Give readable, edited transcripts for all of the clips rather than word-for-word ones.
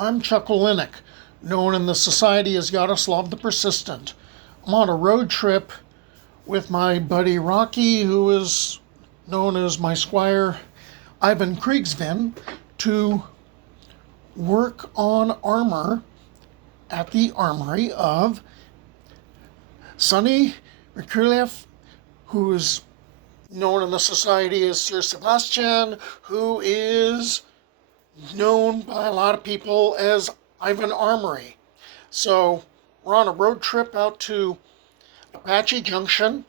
I'm Chuck Olenek, known in the society as Yaroslav the Persistent. I'm on a road trip with my buddy Rocky, who is known as my squire, Ivan Kriegsvin, to work on armor at the armory of Sonny Merkuliev, who is known in the society as Sir Sebastian, who is known by a lot of people as Ivan Armory. So we're on a road trip out to Apache Junction,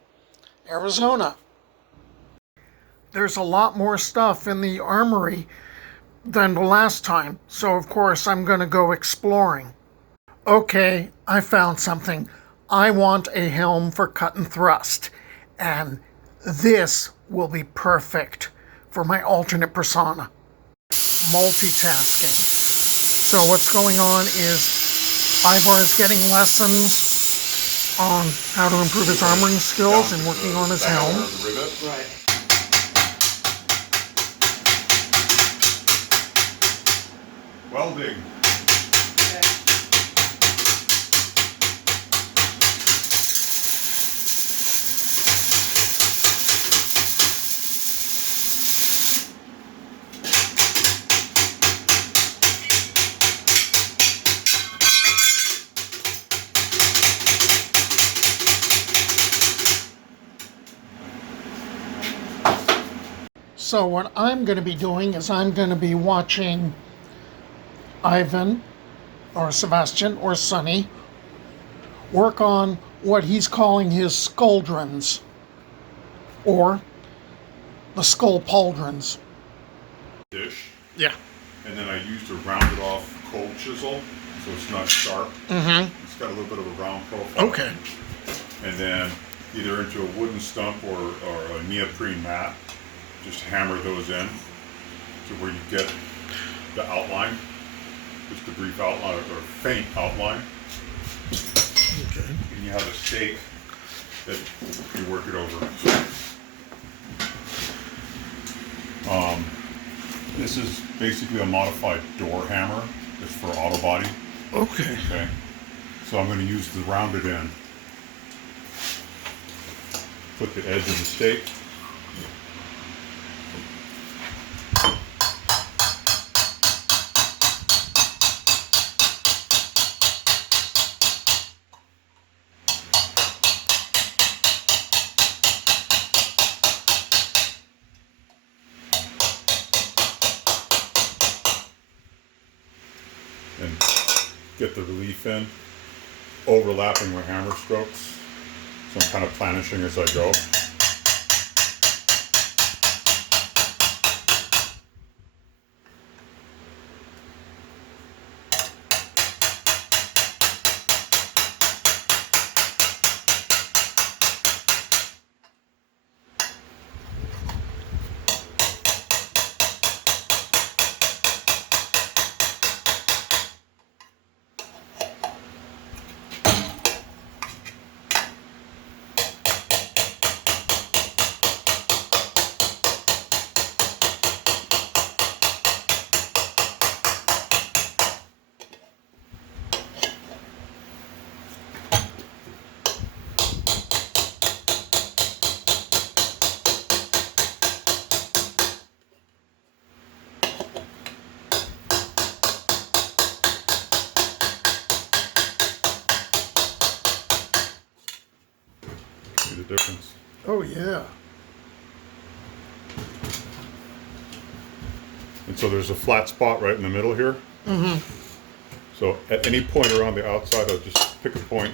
Arizona. There's a lot more stuff in the armory than the last time, so of course I'm going to go exploring. Okay, I found something. I want a helm for cut and thrust, and this will be perfect for my alternate persona. Multitasking. So what's going on is Ivar is getting lessons on how to improve his armoring skills and working on his helm. Right. Welding. So what I'm going to be doing is I'm going to be watching Ivan, or Sebastian, or Sonny, work on what he's calling his Skulldrons, or the skull pauldrons. Dish. Yeah. And then I used a rounded off cold chisel, so it's not sharp. Mm-hmm. It's got a little bit of a round profile. Okay. And then either into a wooden stump or a neoprene mat, just hammer those in to where you get the outline, just a brief outline or faint outline. Okay. And you have a stake that you work it over. This is basically a modified door hammer. It's for auto body. Okay. Okay. So I'm going to use the rounded end. Put the edge of the stake. And get the relief in, overlapping my hammer strokes. So I'm kind of planishing as I go. See the difference? Oh, yeah. And so there's a flat spot right in the middle here. Mm-hmm. So at any point around the outside, I'll just pick a point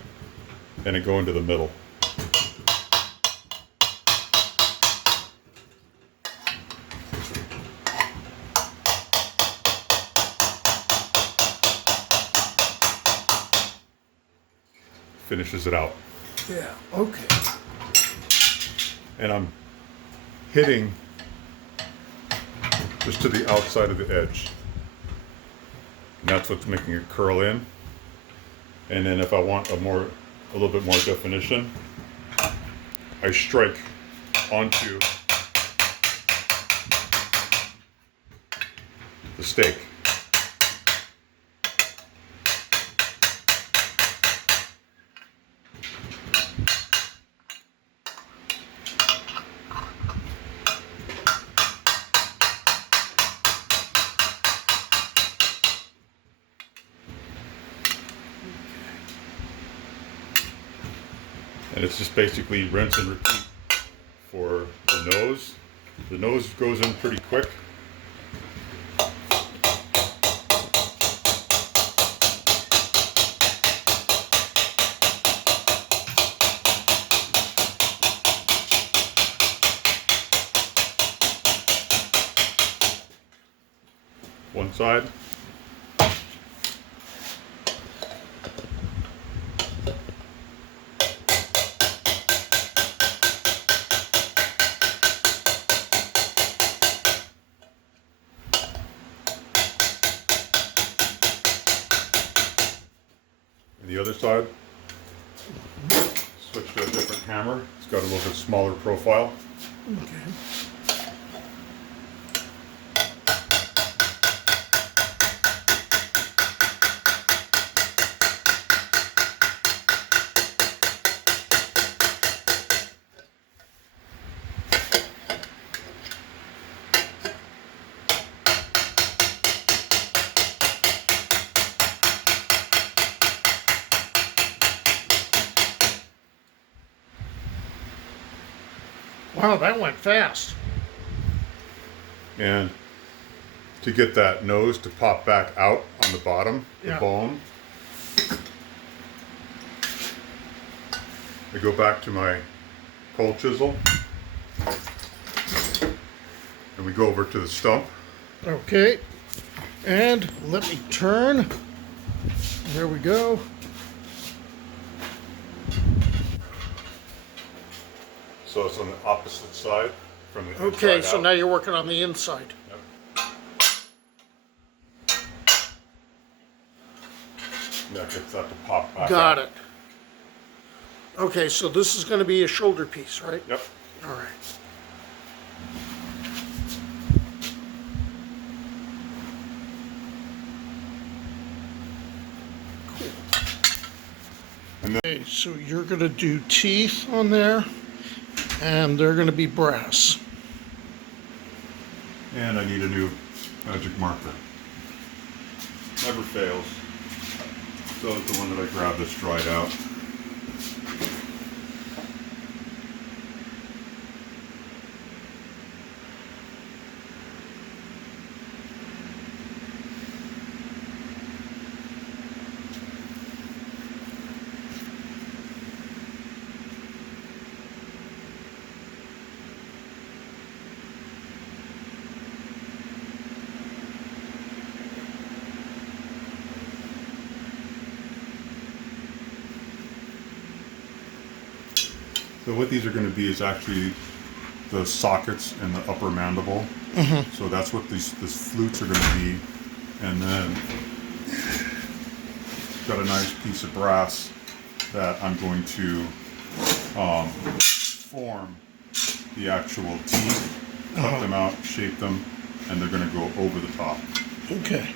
and then go into the middle. Finishes it out. Yeah. Okay. And I'm hitting just to the outside of the edge. And that's what's making it curl in. And then if I want a little bit more definition, I strike onto the stake. it's just basically rinse and repeat for the nose. The nose goes in pretty quick. One side. And the other side. Switch to a different hammer. It's got a little bit smaller profile. Okay. Wow, that went fast. And to get that nose to pop back out on the bottom, the Yeah. bone, I go back to my cold chisel and we go over to the stump. Okay. And let me turn. There we go. So it's on the opposite side from the Okay, inside so out. now you're working on the inside. Yep. That gets that to pop back Got out. it. Okay, so this is going to be a shoulder piece, right? Yep. All right. And then Okay, so you're going to do teeth on there, and they're going to be brass. and I need a new magic marker. Never fails. So it's the one that I grabbed that's dried out. So what these are going to be is actually the sockets in the upper mandible. So that's what these flutes are going to be. And then got a nice piece of brass that I'm going to form the actual teeth, cut them out, shape them, and they're going to go over the top. Okay.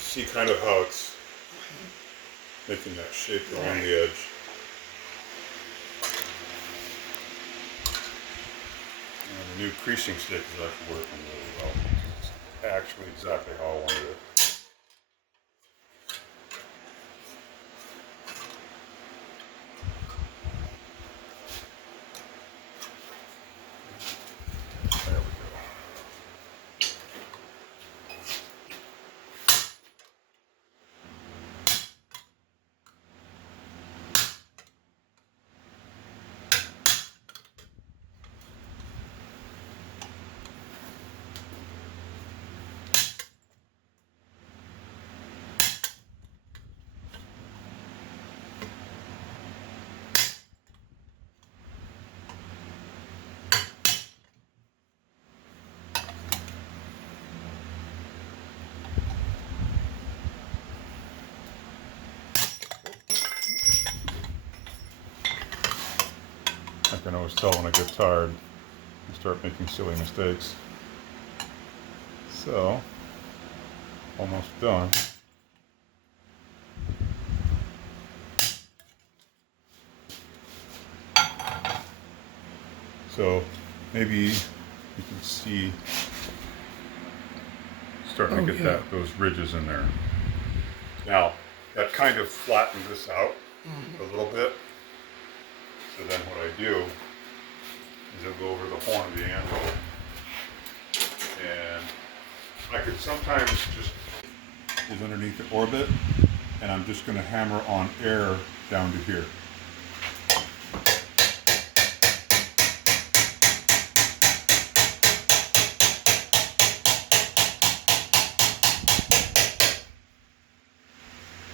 See kind of how it's making that shape along the edge. And the new creasing stick is actually working really well. It's actually exactly how I wanted it. There we go. can always tell when I get tired and start making silly mistakes. So, almost done. So maybe you can see starting to get those ridges in there. Now that kind of flattened this out a little bit. So then what I do is I'll go over the horn of the anvil, and I could sometimes just is underneath the orbit, and I'm just going to hammer on air down to here.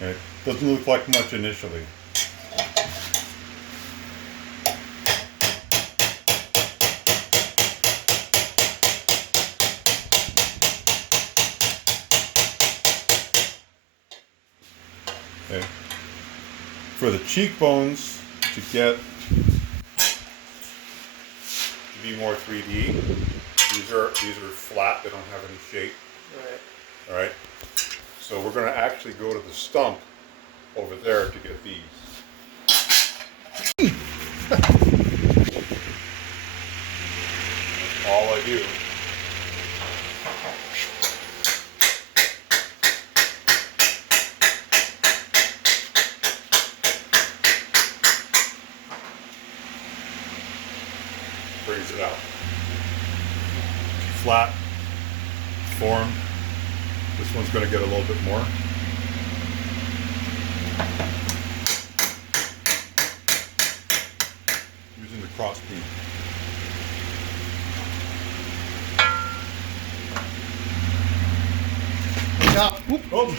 Okay. Doesn't look like much initially. Okay. For the cheekbones to get to be more 3D, these are flat. They don't have any shape. Right. All right. So we're going to actually go to the stump over there to get these. That's all I do. Brings it out. Flat form. This one's going to get a little bit more. Using the cross beam. Yeah. Oh.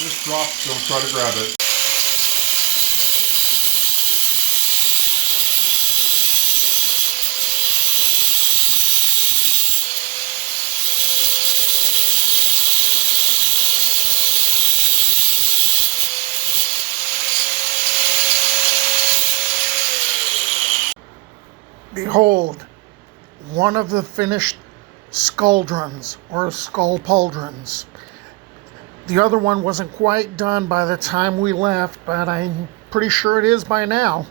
Just drop, don't try to grab it. Behold, one of the finished Skulldrons, or skull pauldrons. The other one wasn't quite done by the time we left, but I'm pretty sure it is by now.